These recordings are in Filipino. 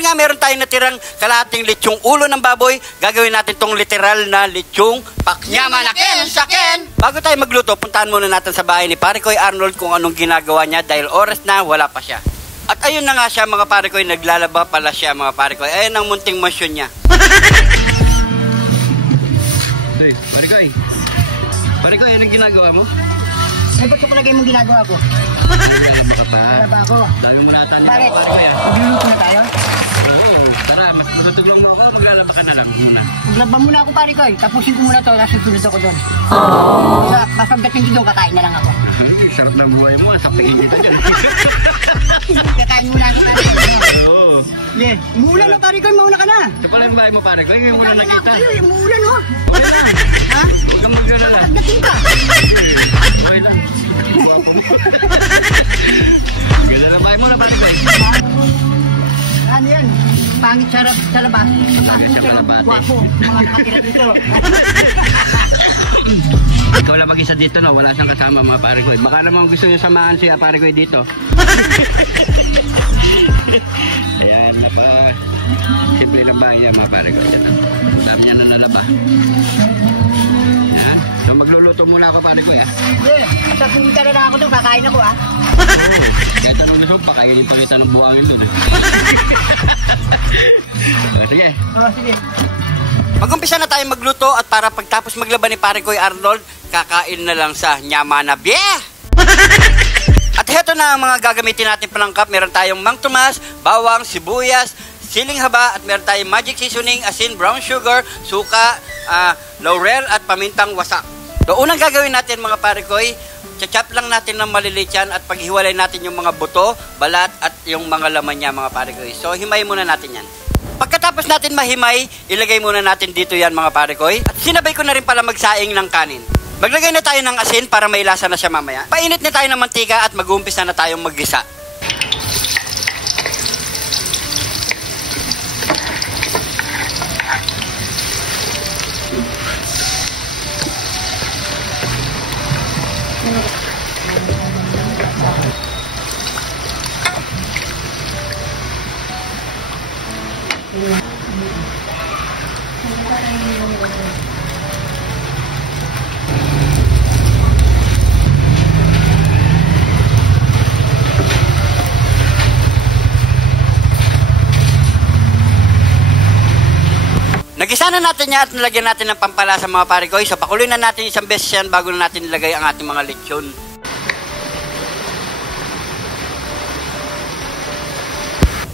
dahil nga meron tayong natirang kalahating lechong ulo ng baboy, gagawin natin tong literal na lechong paknyamanaken saken. Bago tayo magluto, puntahan muna natin sa bahay ni Pare Koy Arnold kung anong ginagawa niya dahil oras na wala pa siya. At ayun na nga siya mga Pare Koy, naglalaba pala siya mga Pare Koy. Ayun ang munting masyon niya. Hey, Pare Koy. Pare Koy, anong ginagawa mo? Ay, ba't ka palagay mong ginagawa ko? Naglalaba ka pa. Naglalaba ako. Dami mo natan niya. Bakit? Pare Koy. Magluluto na tayo? Oo, tara, mas tutulong mo ako. Maglalaba ka na lang muna. Maglaba muna ako, Pare Koy. Tapusin ko muna to, tapos susunod ako doon. Mas pagdating ko doon, kakain na lang ako. Ay, sarap na buhay mo. Sakpikin kita dyan. Kakain muna ako, Pare Koy. Oo. Yeah, umuulan na, Pare Koy. Mauna ka na. Ito pala yung bahay mo, Pare Koy. Ngayon mo na nakita. Ay, umuulan, oh. Okay lang. Ha? Huwag kang mag-alala. Pagdating ka. Okay lang. Guwapo mo. Ganda na bahay mo na, Pare Koy. Ano yan? Pangit sa labas. Pangit sa labas. Guwapo. Mga nakatira dito. Ikaw lang mag-isa dito, no? Wala siyang kasama, mga Pare Koy. Baka naman gusto niyo samahan siya, Pare Koy, dito. Ayan, simple lang bahay niya, mga Pare Koy. Dami niya na nalaba. Ayan. So, magluluto muna ako, Pare Koy, ha? Yeah, sapunta na ako doon. Kakain ako, ha? Kahit anong lusog pa, kainin pa kita ng buhangin doon. Sige. Oo, sige. Mag-umpisa na tayo magluto at para pagtapos maglaba ni Pare Koy Arnold, kakain na lang sa Nyamanabye! At heto na ang mga gagamitin natin panangkap. Meron tayong Mang Tomas, bawang, sibuyas, siling haba, at meron tayong magic seasoning, asin, brown sugar, suka, laurel, at pamintang wasak. So, unang gagawin natin mga Pare Koy, chachap lang natin ng maliliit yan at paghiwalay natin yung mga buto, balat, at yung mga laman niya mga Pare Koy. So, himay muna natin yan. Pagkatapos natin mahimay, ilagay muna natin dito yan mga Pare Koy. At sinabay ko na rin pala magsaing ng kanin. Maglagay na tayo ng asin para may lasa na siya mamaya. Painit na tayo ng mantika at mag-uumpisa na tayong maggisa. Nagisa na natin yan at nilagyan natin ng pampalasa mga Pare Koy. So pakuloy na natin isang beses yan bago na natin nilagay ang ating mga lechon.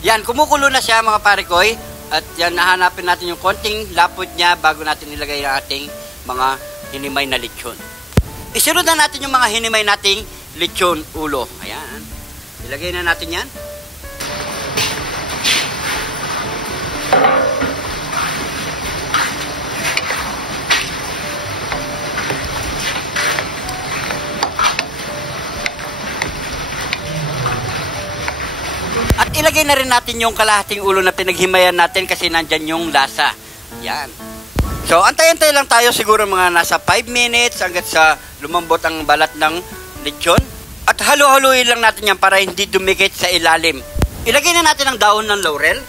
Yan, kumukulo na siya mga Pare Koy. At yan, nahanapin natin yung konting lapot niya bago natin nilagay ang ating mga hinimay na lechon. Isunod na natin yung mga hinimay nating lechon ulo. Ayan. Ilagay na natin yan. At ilagay na rin natin yung kalahating ulo na pinaghimayan natin kasi nandyan yung lasa. Yan. So, antay-antay lang tayo siguro mga nasa 5 minutes hanggat sa lumambot ang balat ng lechon. At halo-haluin lang natin yan para hindi dumikit sa ilalim. Ilagay na natin ang dahon ng laurel.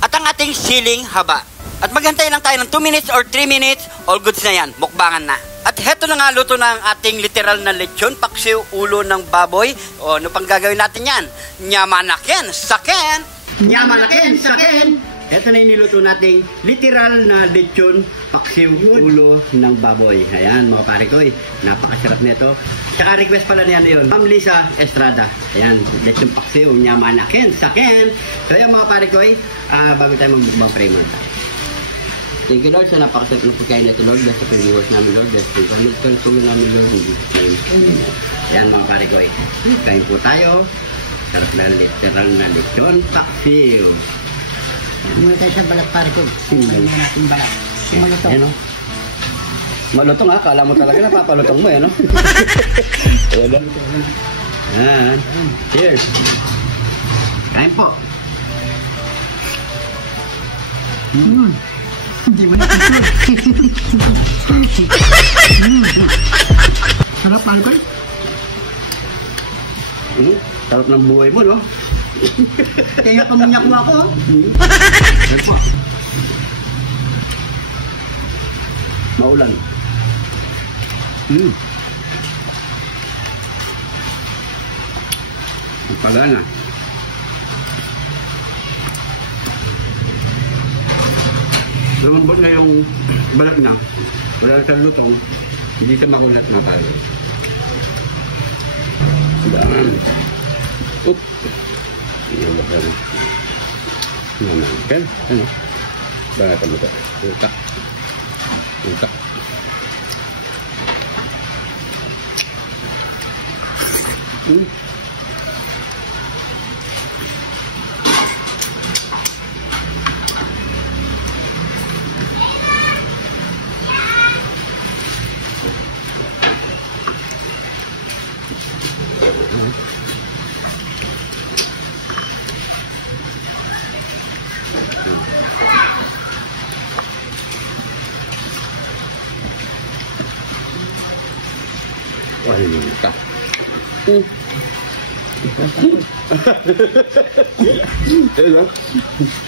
At ang ating siling haba. At maghantay lang tayo ng 2 minutes or 3 minutes. All goods na yan. Mukbangan na. At heto na nga, luto na ang ating literal na lechon, paksiw, ulo ng baboy. O, ano pang gagawin natin yan? Nyamanaken saken! Nyamanaken saken! Heto na yung niluto nating literal na lechon, paksiw, ulo ng baboy. Ayan, mga Pare Koy, napakasarap nito. Tsaka request pala niya yun, Ma'am Lisa Estrada. Ayan, lechon paksiw, nyamanaken saken! So ayan mga Pare Koy, bago tayo magbukbang pray mo. Thank you Lord sa napakasarap ng pagkain nito Lord. Dahil sa pag-iwas namin Lord. Dahil sa pag-iwas namin Lord. Ayan mga Pare Koy. Kain po tayo. Sarap na literal na lechon paksiw. Muna tayo sa balat, Pare Koy. Tingnan natin balat. Malutong. Ayan o. Malutong ha. Kala mo talaga napapalutong mo yan o. Ayan. Cheers. Kain po. Hindi mo na sarap, Pare Koy. Sarap ng buhay mo, no? Kaya pamunyak mo ako. Yan po. Maulan. Pagana. Lumambot na yung balat na. Wala sa lutong. Hindi siya makulat na tayo. Gangan. Oop. Yan ba tayo? Kan? Ano? Balat mo ito. Utak. Utak. Wah, ini mantap.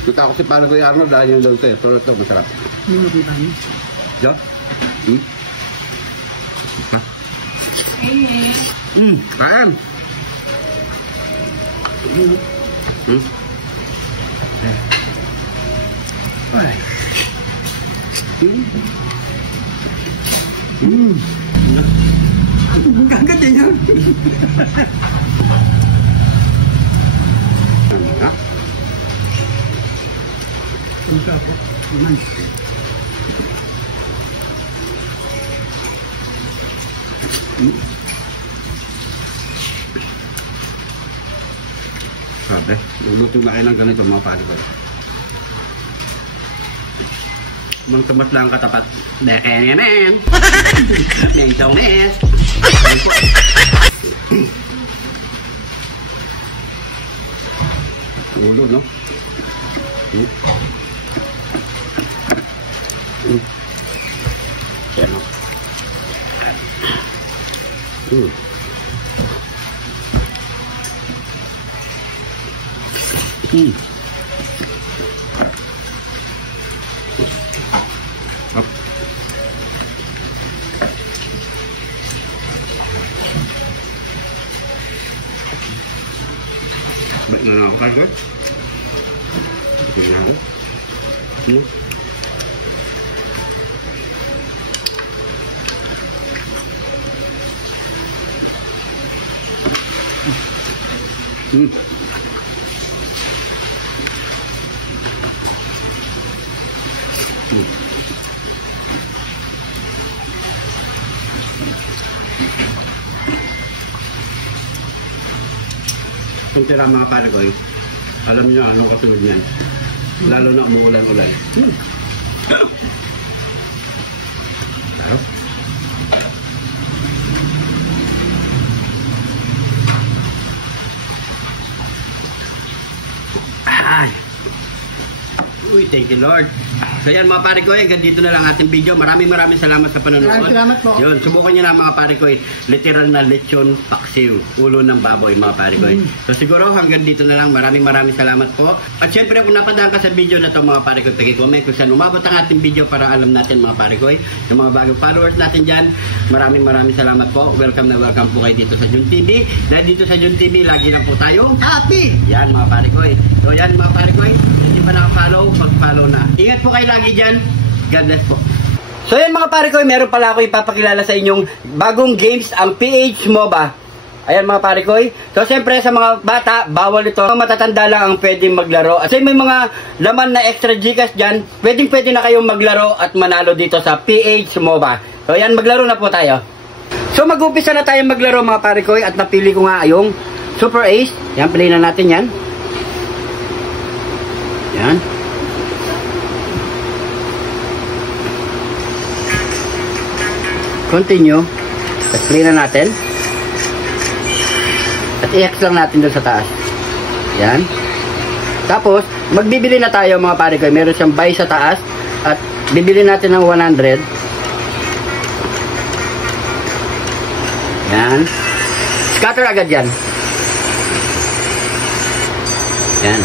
Kita ako si Pano Kuya Arnold dahil yung daw ito eh. Pero ito masarap. Ya? Ha? Kain! Ay. Kagat yan. Ha? Punta ako. Naman. Sabi, luluto na kayo ng ganito mga pali ko. Mang tumas lang katapat. Deken. Nentong mes. Ulo, no? Yan, no? Up. Baik na ako kayo. Tignan ako. Kung tira mga pare ko, alam niyo anong katulad niyan. Lalo na umuulan-ulan. Ay. Uy, thank you Lord. So yan mga pare ko, hanggang dito na lang ating video. Maraming salamat sa panonood. Maraming salamat po. Yun, subukan nyo na mga pare ko, literal na lechon paksiw, ulo ng baboy mga pare ko. So siguro hanggang dito na lang. Maraming salamat po. At syempre kung napadaan ka sa video na to mga pare ko, pag-comment kung saan umabot ang ating video para alam natin mga pare ko. Sa mga bagong followers natin dyan, maraming salamat po. Welcome na welcome po kayo dito sa Jun TV. Dahil dito sa Jun TV, lagi lang po tayo happy! yan mga pare ko. So yan mga pare ko, hindi pa naka-follow, mag-follow na. Ingat po kayo lagi dyan. God bless po. So yan mga pare ko, meron pala ako ipapakilala sa inyong bagong games, ang PH MOBA. Ayan mga pare ko. So siyempre sa mga bata, bawal ito. Mga matatanda lang ang pwedeng maglaro. At may mga laman na extra Gcash dyan, pwede na kayong maglaro at manalo dito sa PH MOBA. So yan, maglaro na po tayo. So mag-upisa na tayo maglaro mga pare ko. At napili ko nga yung Super Ace. Yan, play na natin yan. Yan. Continue. Tapos play na natin. At i-X lang natin doon sa taas. Yan. Tapos, magbibili na tayo mga pare ko. Meron siyang buy sa taas. At bibili natin ng 100. Yan. Scatter agad yan. Yan.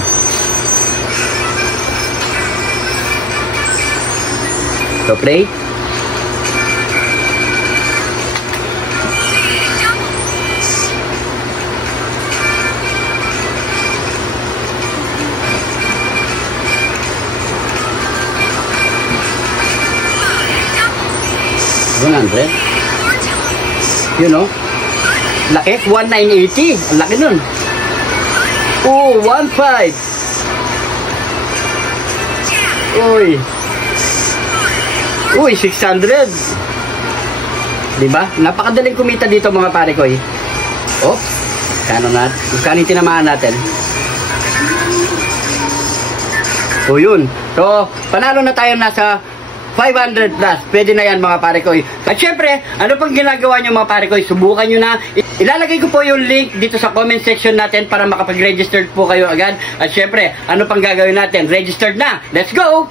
So, play. $100. You know? Laki. 1,980. Ang laki nun. Oh, 1,500. Uy. Uy, 600. Diba? Napakadaling kumita dito mga pare ko eh. Oh, kano na? Kano yung tinamaan natin? O yun. So, panalo na tayo nasa 500 plus. Pwede na yan mga pare ko. At syempre, ano pang ginagawa nyo mga pare ko? Subukan nyo na. Ilalagay ko po yung link dito sa comment section natin para makapag-register po kayo agad. At syempre, ano pang gagawin natin? Registered na. Let's go!